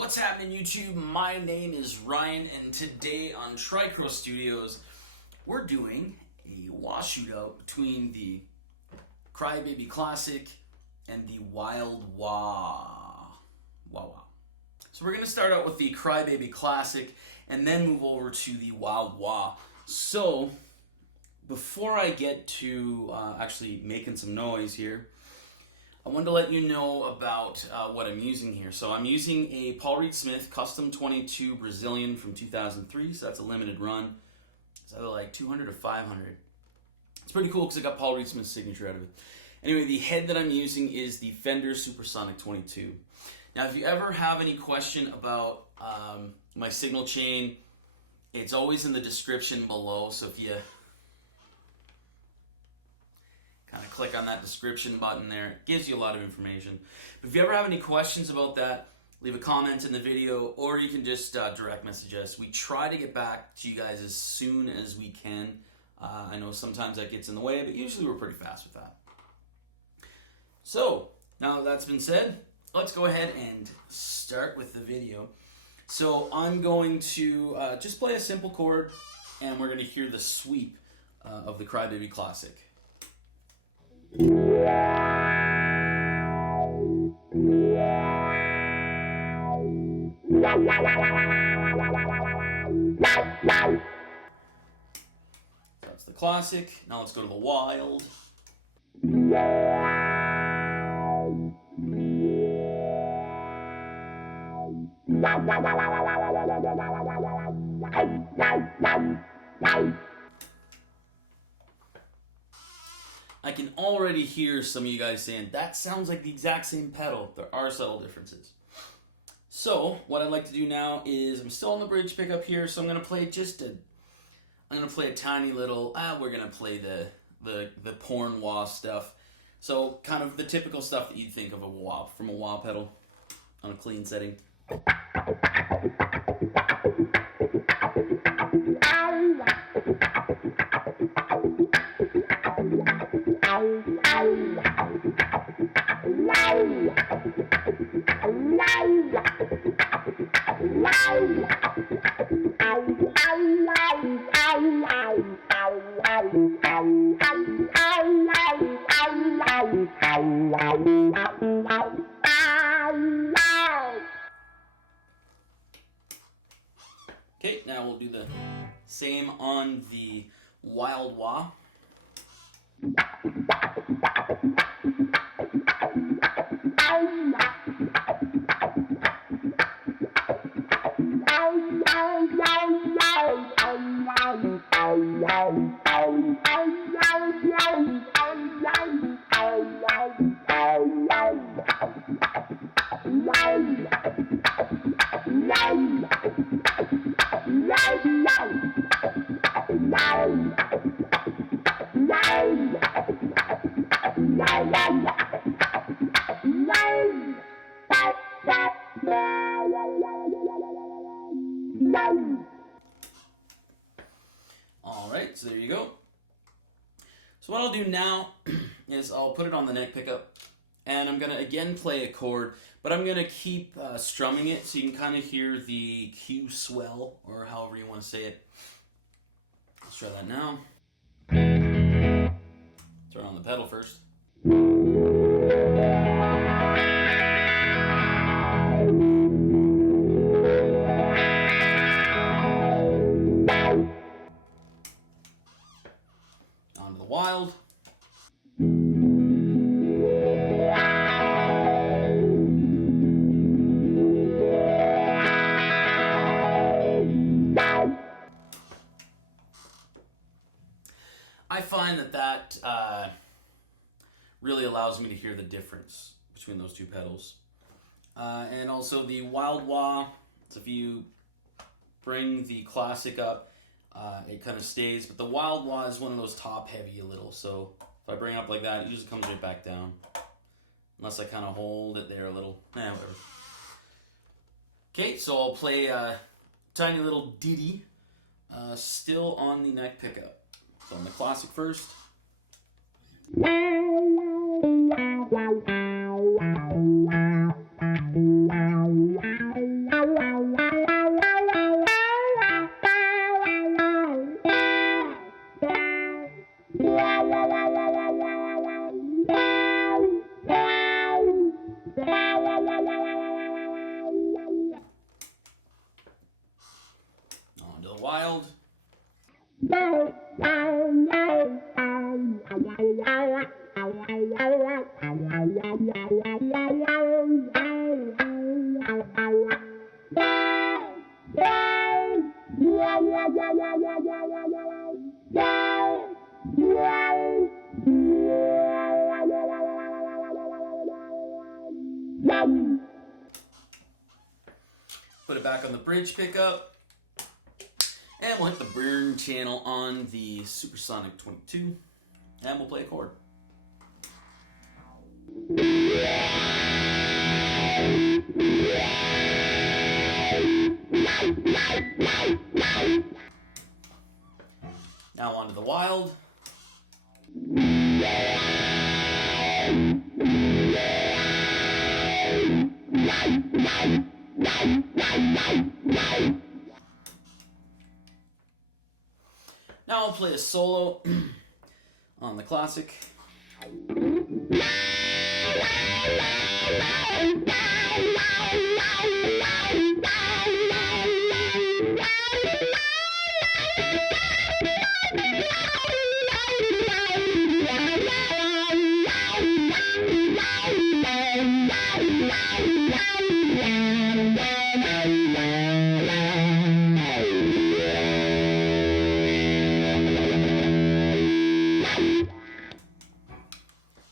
What's happening, YouTube? My name is Ryan, and today on Tricro Studios, we're doing a wah shootout between the Crybaby Classic and the Wylde wah. So we're going to start out with the Crybaby Classic and then move over to the Wylde wah. So before I get to actually making some noise here, I wanted to let you know about what I'm using here. So I'm using a Paul Reed Smith Custom 22 Brazilian from 2003, so that's a limited run. It's either like 200 or 500. It's pretty cool because I got Paul Reed Smith's signature out of it. Anyway, the head that I'm using is the Fender Supersonic 22. Now, if you ever have any question about my signal chain, it's always in the description below, so if you kind of click on that description button there, it gives you a lot of information. But if you ever have any questions about that, leave a comment in the video, or you can just direct message us. We try to get back to you guys as soon as we can. I know sometimes that gets in the way, but usually we're pretty fast with that. So, now that that's been said, let's go ahead and start with the video. So I'm going to just play a simple chord, and we're going to hear the sweep of the Crybaby Classic. That's the Classic. Now let's go to the Wylde. I can already hear some of you guys saying, that sounds like the exact same pedal. There are subtle differences. So, what I'd like to do now is, I'm still on the bridge pickup here, so I'm going to play a tiny little, we're going to play the porn wah stuff. So, kind of the typical stuff that you'd think of from a wah pedal on a clean setting. Okay, now we'll do the same on the Wylde wah. Alright, so there you go. So what I'll do now is I'll put it on the neck pickup, and I'm going to again play a chord, but I'm going to keep strumming it so you can kind of hear the Q swell, or however you want to say it. Let's try that now. Turn on the pedal first. On to the Wylde. I find that really allows me to hear the difference between those two pedals. And also the Wylde wah, so if you bring the Classic up, it kind of stays, but the Wylde wah is one of those top heavy a little, so if I bring it up like that, it usually comes right back down. Unless I kind of hold it there a little. Whatever. Okay, so I'll play a tiny little ditty, still on the neck pickup. So on the Classic first. Wylde. Put it back on the bridge pickup. And we'll hit the burn channel on the Supersonic 22. And we'll play a chord. Now onto the Wylde. Now I'll play a solo on the classic.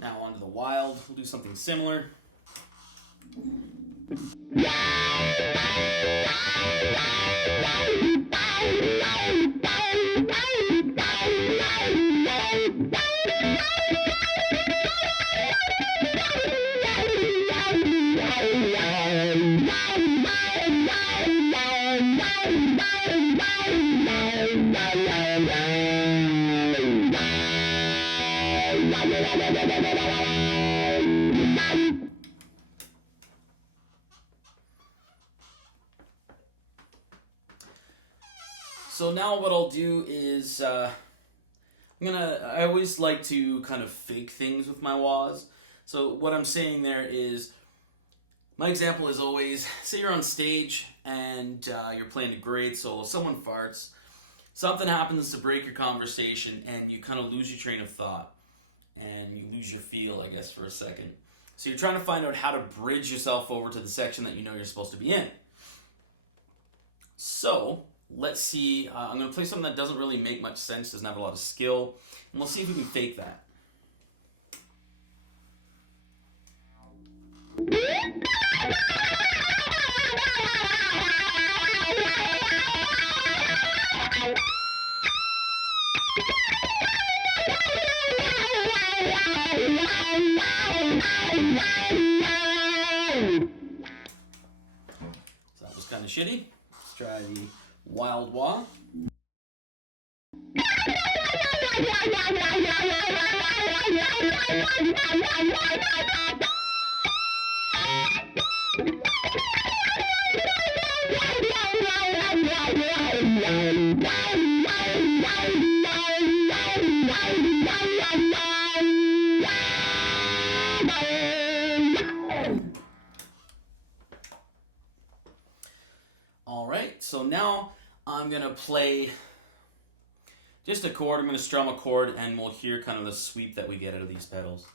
Now onto the Wylde, we'll do something similar. So now what I'll do is I always like to kind of fake things with my wahs. So what I'm saying there is, my example is always, say you're on stage and you're playing a great solo, someone farts, something happens to break your conversation and you kind of lose your train of thought and you lose your feel, I guess, for a second. So you're trying to find out how to bridge yourself over to the section that you know you're supposed to be in. So let's see, I'm going to play something that doesn't really make much sense, doesn't have a lot of skill, and we'll see if we can fake that. So that was kind of shitty. Let's try the Wylde wah. All right, so now I'm going to play just a chord. I'm going to strum a chord and we'll hear kind of the sweep that we get out of these pedals.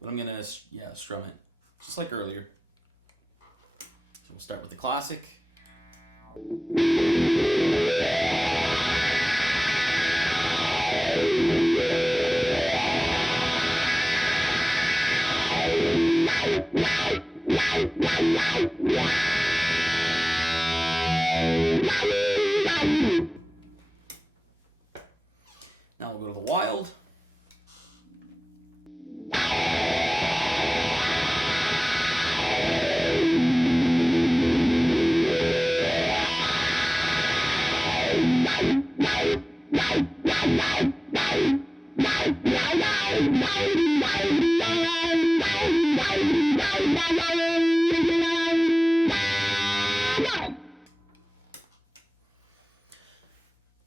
But I'm going to, strum it, just like earlier. So we'll start with the classic. Now we'll go to the Wylde.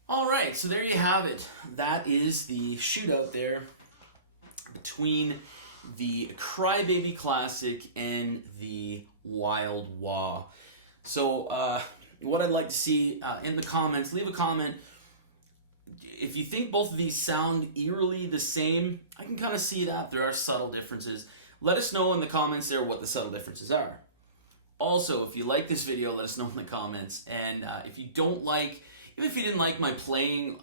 All right, so there you have it. That is the shootout there between the Crybaby Classic and the Wylde wah. So what I'd like to see in the comments. Leave a comment. If you think both of these sound eerily the same, I can kind of see that. There are subtle differences. Let us know in the comments there what the subtle differences are. Also, if you like this video, let us know in the comments. And if you don't like, even if you didn't like my playing,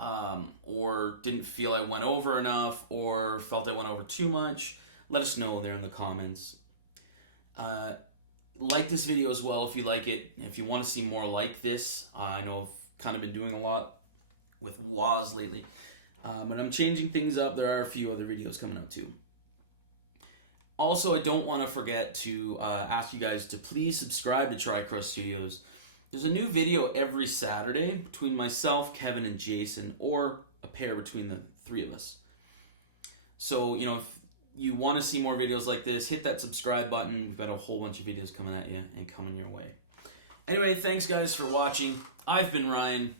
or didn't feel I went over enough, or felt I went over too much, let us know there in the comments. Like this video as well if you like it. If you want to see more like this, I know I've kind of been doing a lot with wahs lately. But I'm changing things up. There are a few other videos coming out too. Also, I don't want to forget to ask you guys to please subscribe to Tricross Studios. There's a new video every Saturday between myself, Kevin, and Jason, or a pair between the three of us. So, you know, if you want to see more videos like this, hit that subscribe button. We've got a whole bunch of videos coming at you and coming your way. Anyway, thanks guys for watching. I've been Ryan.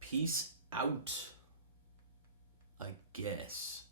Peace out, I guess.